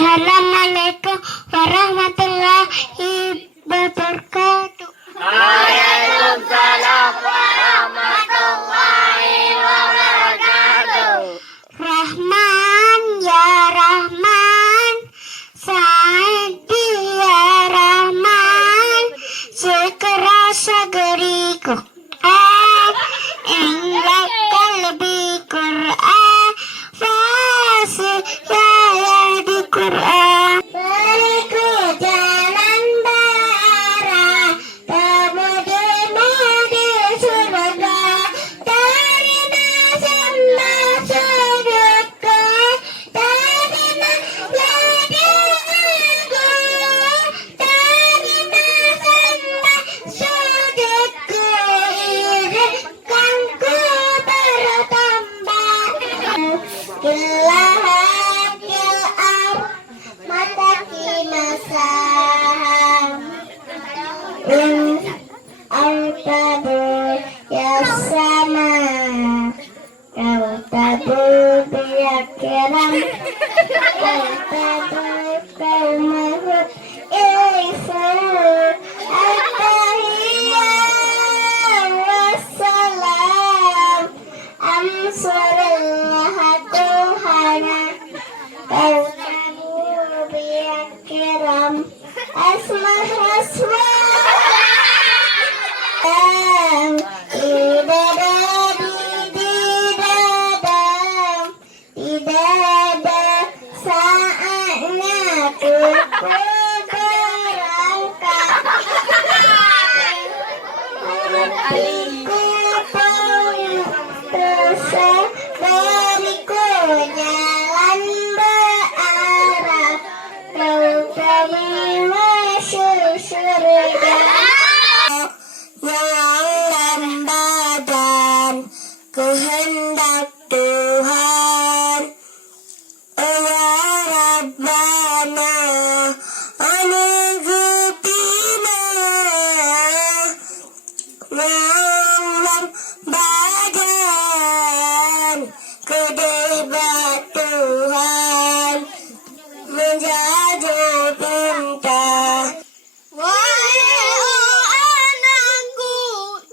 Assalamualaikum warahmatullahi wabarakatuh. Waalaikumsalam warahmatullahi wabarakatuh. Rahman ya Rahman, Saidi ya Rahman, sekerasa geriku Ingat kalbi Quran, fasih ya di Quran. Beriku jalan bara, temudi surga, tarina sama surga, tarina jadi aku, tarina sama surgaku, izinkanku bertambah. Kilahakil mataki masam Al-tabu ya sama Al-tabu ya kiram Al-tabu kaumahu Isu Al-tahiyah Wassalam Amsalillah Tuhana Al-tabu ya kiram Asmah Raswa saatnya ku berangkat hatiku penuh rasa beriku jalan berarah kau kami masuk surga yang badan kehendak Tuhan. Ya Rabbana anuzutina yang badan kedebat Tuhan menjadi perintah. Anakku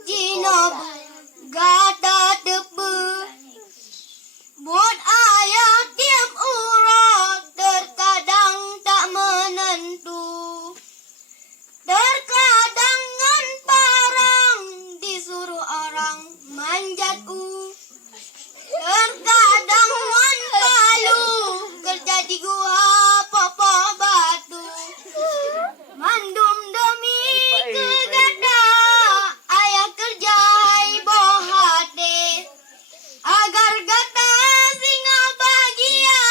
jinob gata tebu buat ayah tiap urat terkadang tak menentu, terkadang ngan parang disuruh orang manjat terkadang ngan palu kerja di gua popo batu mandum demi kegada ayah kerja iboh hati agar gata singa bahagia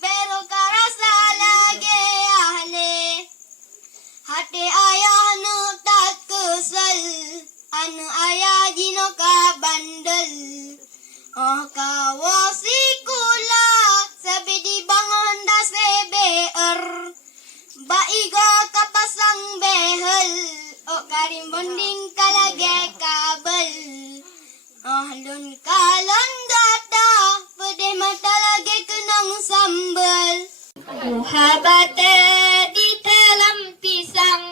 bero karasa lagi ahli hati ayah nu tak kesel anu ayah jino ka bandel oh kawasi kula sabi di bangun da CBR baiga kapasang behel oh karim bonding kalage kabel oh lun kalon data pedih mata lagi kenang sambal muhabate di dalam pisang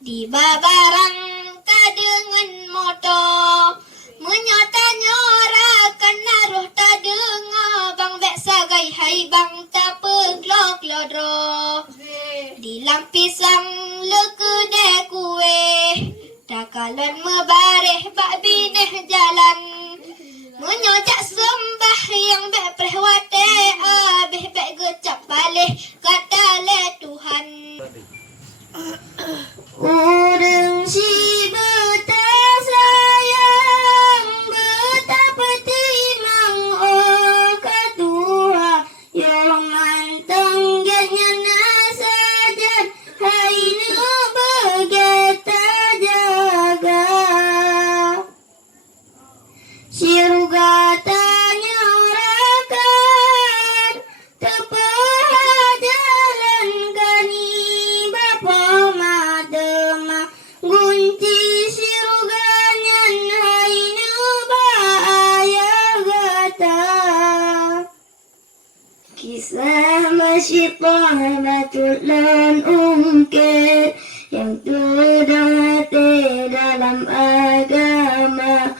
di babarang kadengan moto menyota nyorakan naruh tadenga bang bek sagai hai bang tapeglok lodro di lampisang lekede kue takalon mebareh bak bineh jalan menyojak sembah yang bek prehwate abeh bek gecap baleh kata le Tuhan urang si buta sayang betapa timang oh ketua yang manteng ganya nasajan hai nu begeta jaga surga tanya raka syaitan tulen ungkit yang terdapat dalam agama.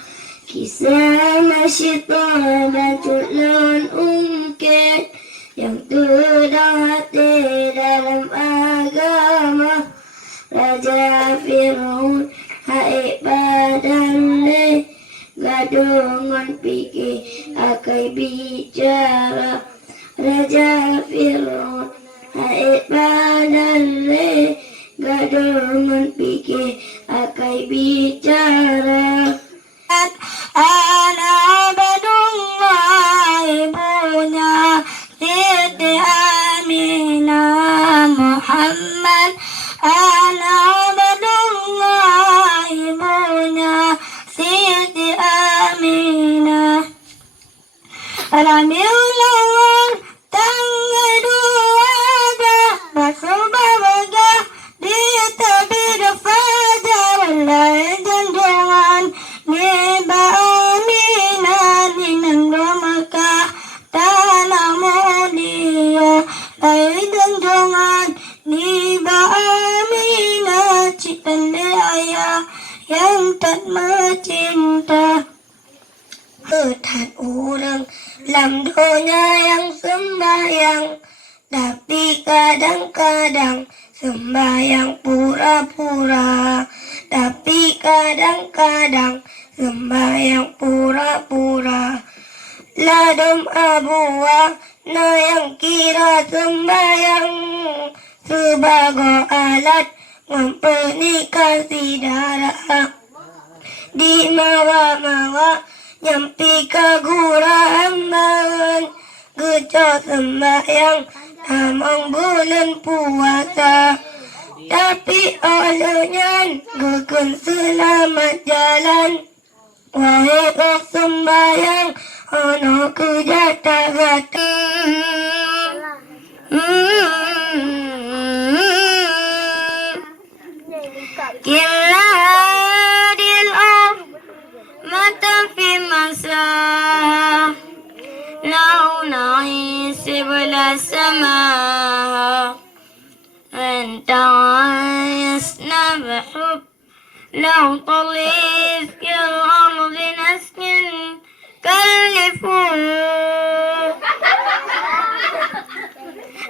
Kisah syaitan tulen ungkit yang terdapat dalam agama. Raja Fir'aun hai badan le gadungan fikir akai bicara. Raja Fir'aun hai badan le gadungan fikir akai bicara. Ana Abdullah ibunya Siti Aminah Muhammad. Ana Abdullah ibunya Siti Aminah. Alhamdulillah tangga dua masuk babagah di tabir fajar lai junjungan ni ba Aminah di nang Mekah tanah mulia lai junjungan ni ba Aminah citan ayah yang tak mencinta. Ketat orang dalam dunia yang sembahyang, tapi kadang-kadang sembahyang pura-pura. Tapi kadang-kadang sembahyang pura-pura. Ladum abuah na yang kira sembahyang sebagai alat mempernikah darah. Di mawa-mawa nyampi kagurahan gejot sembahyang namang bulan puasa. Tapi olehnya gegen selamat jalan. Wahai kau sembahyang ono kejata-gata. Kila hadil mata fi masa lau na'is bila sama anta ayasna bihub lau talis kil ardi naskin kalifun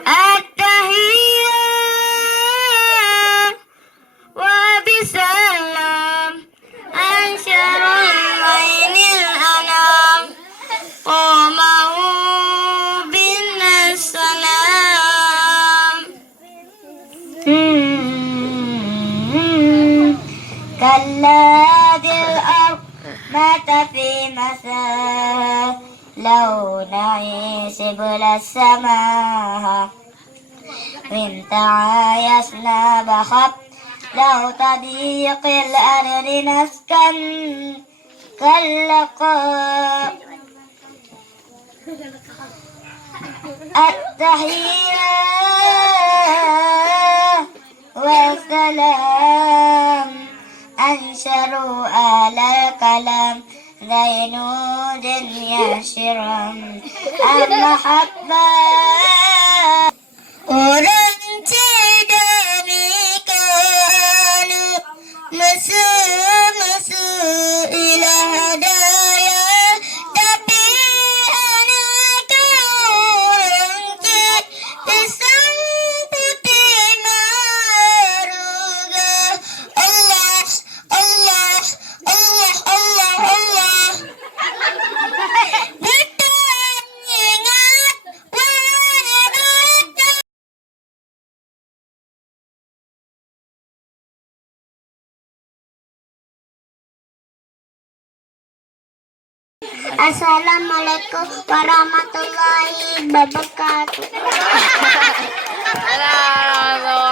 at-tahiyyah wa bisalam ansyarul ainil anam qamahu bin salam. Kalla dil ard mata fi masa law na'is bila sama وانت عايشنا بخط لو تضيق الأرض نسكن كاللقاء التحية والسلام أنشروا على الكلام زينود يشرم المحبة orang cedera kalau mesra-mesra ilah daya, tapi anak orang ced pisang putih maruga. Allah, Allah, Allah, Allah, Allah. Betul ingat wajah. Assalamualaikum warahmatullahi wabarakatuh. Halo.